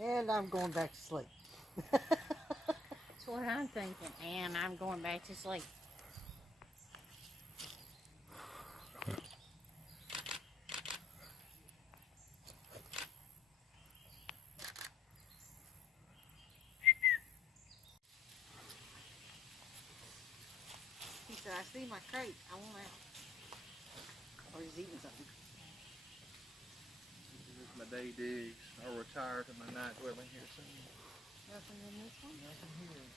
And I'm going back to sleep. That's what I'm thinking. And I'm going back to sleep. He said, I see my crate. I want out. Or he's eating something. This is my day digs. I'll retire to my night dwelling here soon. Nothing in this one? Nothing here.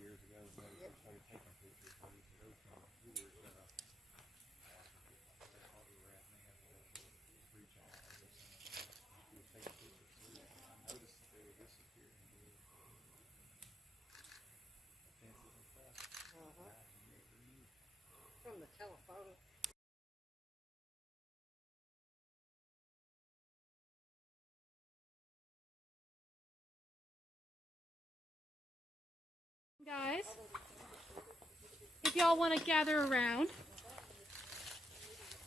Years ago, when I started taking pictures, I used to go from here to that's all we were at, and they had to reach out to this. We were taking pictures through it. I noticed that they were disappearing with fences and stuff. From the telephoto. Guys, if y'all want to gather around,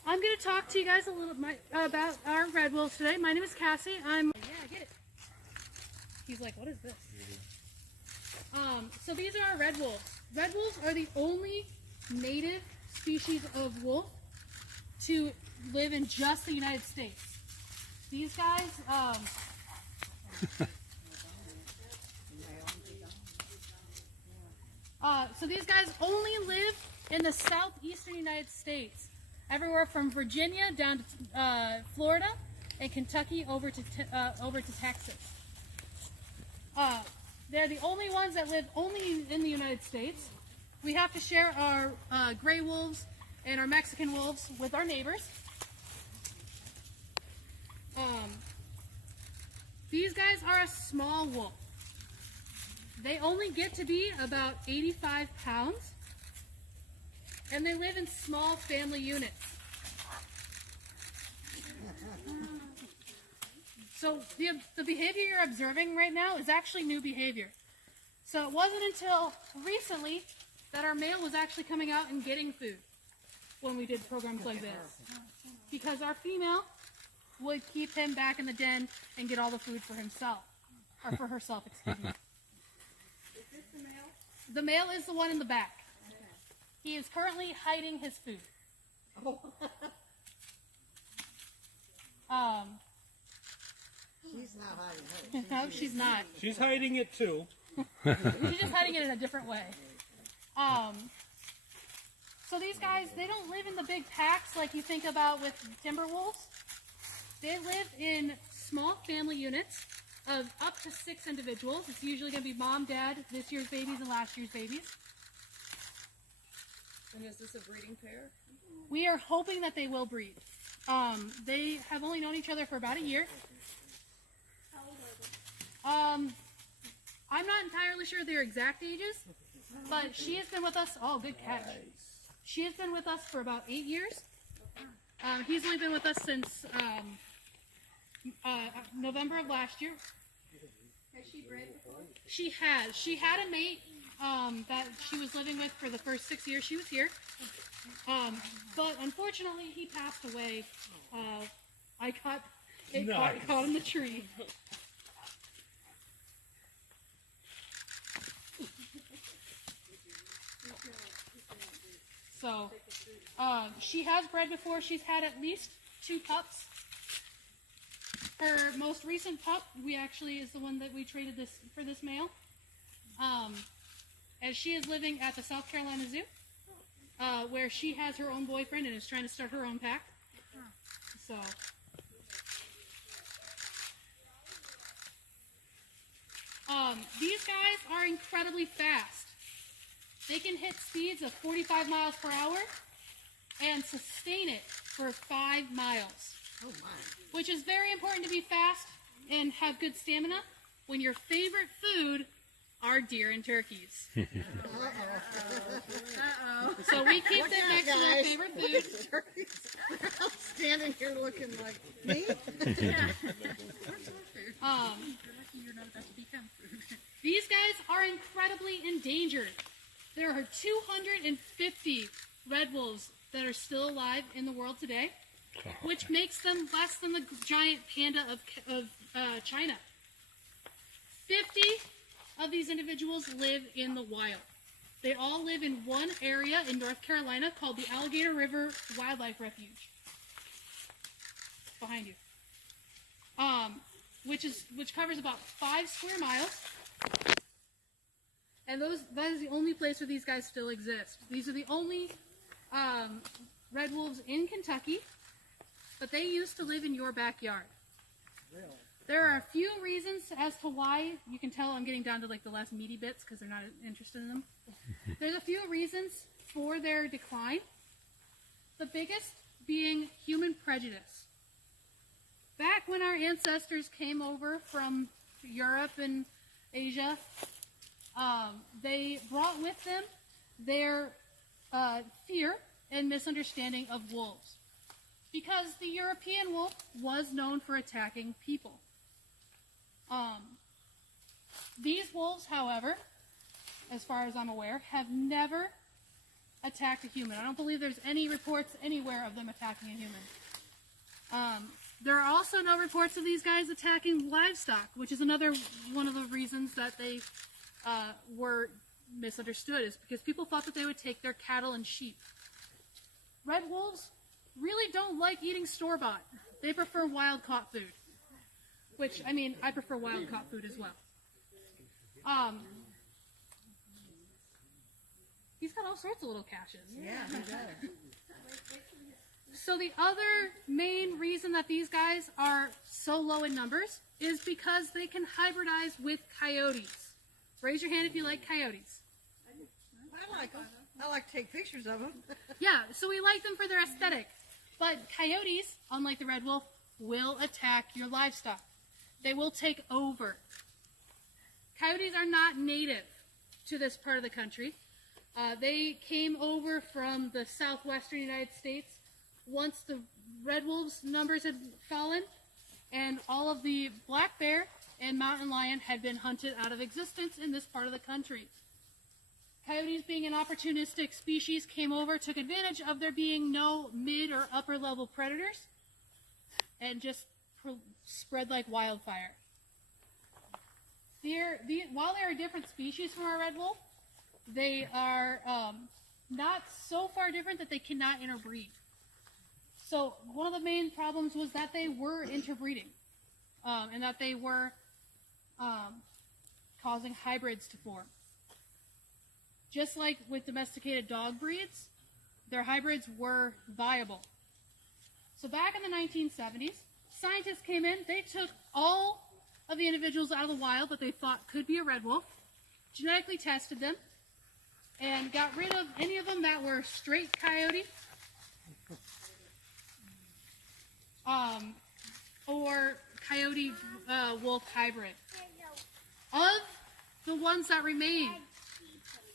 I'm going to talk to you guys a little about our red wolves today. My name is Cassie. Yeah, I get it. He's like, what is this? So these are our red wolves. Red wolves are the only native species of wolf to live in just the United States. These guys, so these guys only live in the southeastern United States, everywhere from Virginia down to Florida and Kentucky over to Texas. They're the only ones that live only in the United States. We have to share our gray wolves and our Mexican wolves with our neighbors. These guys are a small wolf. They only get to be about 85 pounds, and they live in small family units. So the behavior you're observing right now is actually new behavior. So it wasn't until recently that our male was actually coming out and getting food when we did programs like this. Because our female would keep him back in the den and get all the food for himself, or for herself, excuse me. The male is the one in the back. He is currently hiding his food. She's not hiding hers. No, she's not. She's hiding it too. She's just hiding it in a different way. So these guys, they don't live in the big packs like you think about with timber wolves. They live in small family units of up to 6 individuals. It's usually going to be mom, dad, this year's babies, and last year's babies. And is this a breeding pair? We are hoping that they will breed. They have only known each other for about a year. How old are they? I'm not entirely sure their exact ages, but she has been with us. Oh, good catch. She has been with us for about 8 years. He's only been with us since November of last year. Has she bred before? She has. She had a mate that she was living with for the first 6 years she was here. But unfortunately, he passed away. Caught in the tree. So, she has bred before. She's had at least 2 pups. Her most recent pup, we actually is the one that we traded for this male. As she is living at the South Carolina Zoo, where she has her own boyfriend and is trying to start her own pack. So, these guys are incredibly fast. They can hit speeds of 45 miles per hour and sustain it for 5 miles. Oh my. Which is very important to be fast and have good stamina when your favorite food are deer and turkeys. So we keep them next to their favorite food. I'm standing here looking like me. These guys are incredibly endangered. There are 250 red wolves that are still alive in the world today, which makes them less than the giant panda of China. 50 of these individuals live in the wild. They all live in one area in North Carolina called the Alligator River Wildlife Refuge. Behind you. Which covers about 5 square miles. And that is the only place where these guys still exist. These are the only red wolves in Kentucky, but they used to live in your backyard. Really? There are a few reasons as to why. You can tell I'm getting down to like the last meaty bits because they're not interested in them. There's a few reasons for their decline. The biggest being human prejudice. Back when our ancestors came over from Europe and Asia, they brought with them their fear and misunderstanding of wolves. Because the European wolf was known for attacking people. These wolves, however, as far as I'm aware, have never attacked a human. I don't believe there's any reports anywhere of them attacking a human. There are also no reports of these guys attacking livestock, which is another one of the reasons that they were misunderstood, is because people thought that they would take their cattle and sheep. Red wolves really don't like eating store-bought. They prefer wild-caught food. Which, I mean, I prefer wild-caught food as well. He's got all sorts of little caches. Yeah, he does. So the other main reason that these guys are so low in numbers is because they can hybridize with coyotes. Raise your hand if you like coyotes. I like them. I like to take pictures of them. Yeah, so we like them for their aesthetic. But coyotes, unlike the red wolf, will attack your livestock. They will take over. Coyotes are not native to this part of the country. They came over from the southwestern United States once the red wolves' numbers had fallen, and all of the black bear and mountain lion had been hunted out of existence in this part of the country. Coyotes, being an opportunistic species, came over, took advantage of there being no mid or upper level predators, and just spread like wildfire. While they are a different species from our red wolf, they are not so far different that they cannot interbreed. So one of the main problems was that they were interbreeding, and that they were causing hybrids to form. Just like with domesticated dog breeds, their hybrids were viable. So back in the 1970s, scientists came in, they took all of the individuals out of the wild that they thought could be a red wolf, genetically tested them, and got rid of any of them that were straight coyote, or coyote wolf hybrid. Of the ones that remained,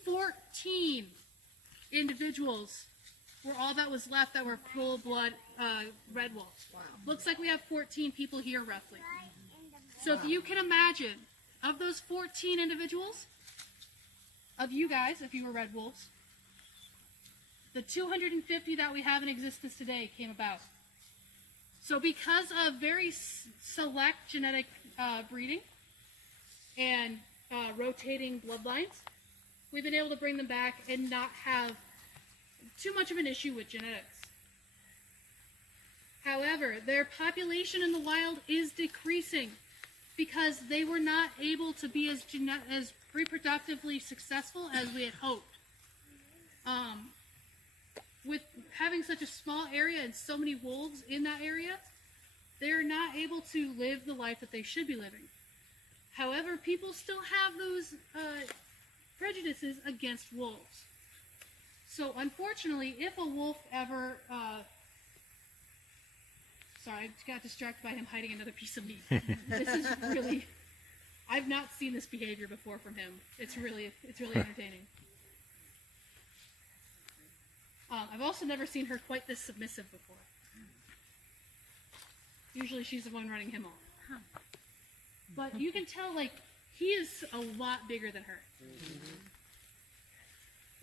14 individuals were all that was left that were full-blood red wolves. Wow. Looks like we have 14 people here, roughly. So if you can imagine, of those 14 individuals, of you guys, if you were red wolves, the 250 that we have in existence today came about. So because of very select genetic breeding and rotating bloodlines, we've been able to bring them back and not have too much of an issue with genetics. However, their population in the wild is decreasing because they were not able to be as reproductively successful as we had hoped. With having such a small area and so many wolves in that area, they're not able to live the life that they should be living. However, people still have those prejudices against wolves. So unfortunately, if a wolf ever, sorry, I got distracted by him hiding another piece of meat. This is really, I've not seen this behavior before from him. It's really entertaining. I've also never seen her quite this submissive before. Usually she's the one running him off. But you can tell, like, he is a lot bigger than her.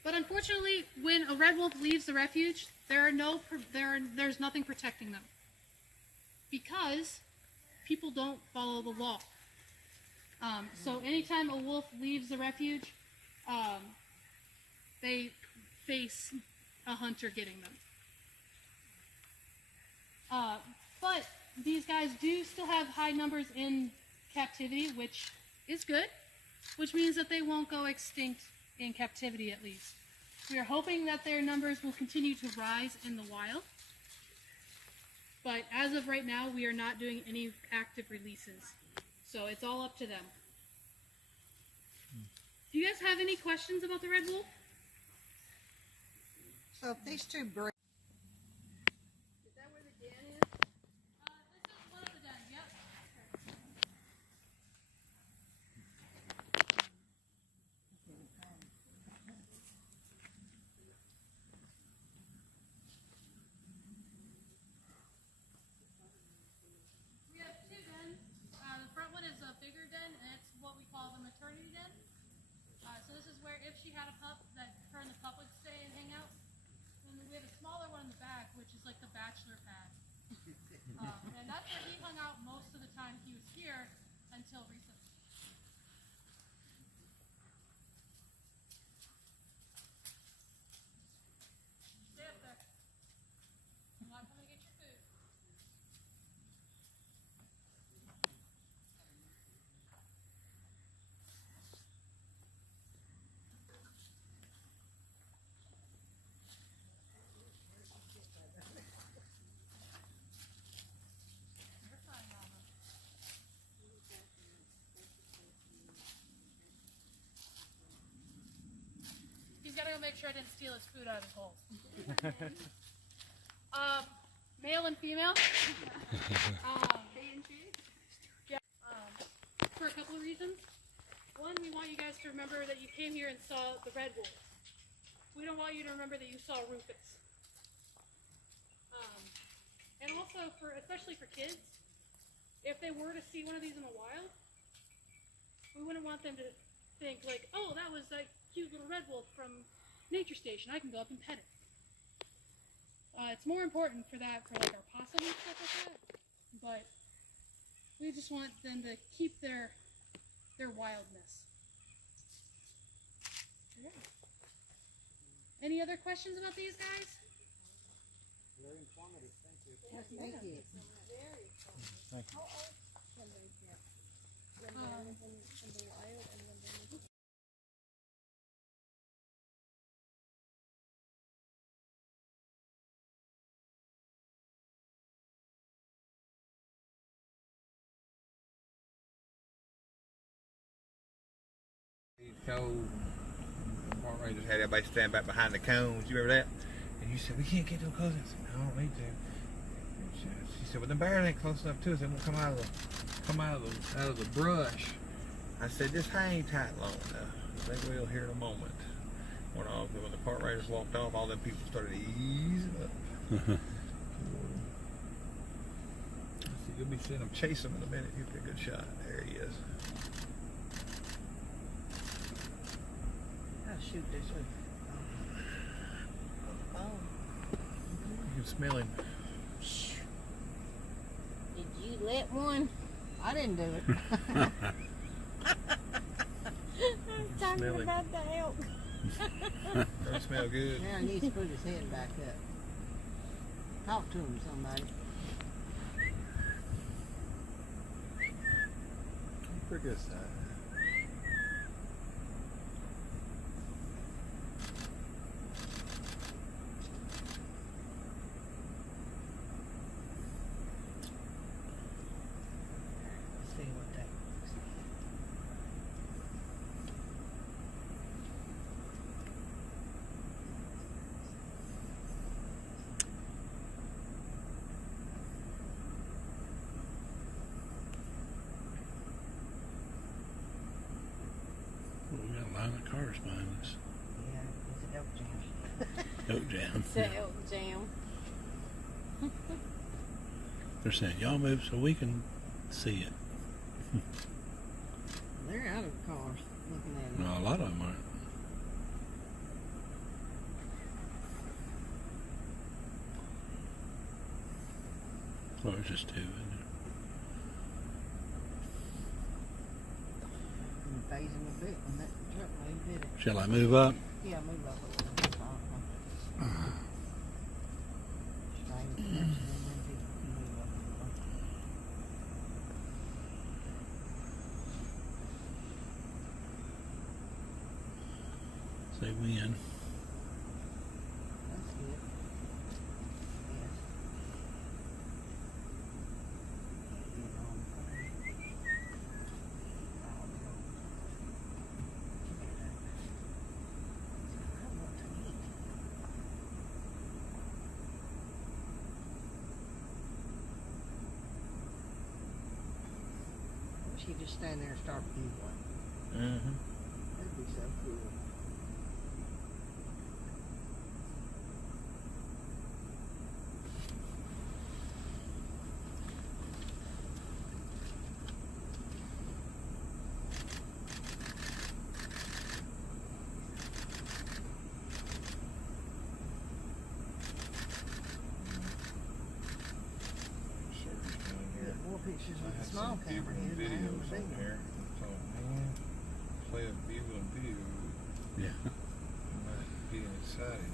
But unfortunately, when a red wolf leaves the refuge, there's nothing protecting them. Because people don't follow the law. So anytime a wolf leaves the refuge, they face a hunter getting them. But these guys do still have high numbers in captivity, which is good, which means that they won't go extinct in captivity at least. We are hoping that their numbers will continue to rise in the wild. But as of right now, we are not doing any active releases. So it's all up to them. Do you guys have any questions about the red wolf? So if these two breed, Is that where the den is? This is one of the dens, yep. We have two dens. The front one is a bigger den, and it's what we call the maternity den. So this is where if she had a pup, that her and the pup would stay and hang out. And we have a smaller one in the back, which is like the bachelor pad. And that's where he hung out most of the time he was here until recently. Stay up there. I'm not coming to get your food. You're fine, Mama. He's got to go make sure I didn't steal his food out of his holes. Male and female. Yeah, for a couple of reasons. One, we want you guys to remember that you came here and saw the red wolf. We don't want you to remember that you saw Rufus. And also, especially for kids, if they were to see one of these in the wild, we wouldn't want them to think like, oh, that was that cute little red wolf from Nature Station. I can go up and pet it. It's more important for that, for like our possum and stuff like that. But we just want them to keep their wildness. Yeah. Any other questions about these guys? Very informative. Thank you. yes, thank you. Thank you. Cold. Park Rangers had everybody stand back behind the cones. You remember that? And you said, we can't get too close. I said, no, I don't need to. And she said, well, the bears ain't close enough to us. They won't come out of the brush. I said, just hang tight long enough. They will here in a moment. When the park rangers walked off, all them people started easing up. I said, you'll be seeing them chase them in a minute. You'll get a good shot. There he is. I'll shoot this one. Oh. You can smell him. Did you let one? I didn't do it. I'm talking Smell him. about the elk. Don't smell good. Now he needs to put his head back up. Talk to him, somebody. Pretty good side. See what that looks like. We got a line of cars behind us. Yeah, it's an elk jam. Elk jam. It's an elk jam. They're saying, y'all move so we can see it. They're out of the cars looking at No, it. a lot of them aren't. Well, it was just two. Isn't And phasing a bit when that truck moved, did it? it? Shall I move up? Yeah, move up a little bit. Straighten it, and then move up a little. Say when. That's good. Yes. Get on. I want to eat. I wish he'd just stand there and start bugling. Mm-hmm. That'd be so cool. More pictures I with the had small some camera different here than I have videos the big on one. here. I thought, man, play a bugling video. Yeah. It might be exciting.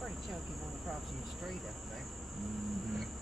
Pretty chunky one crossing the street up there. Mm-hmm.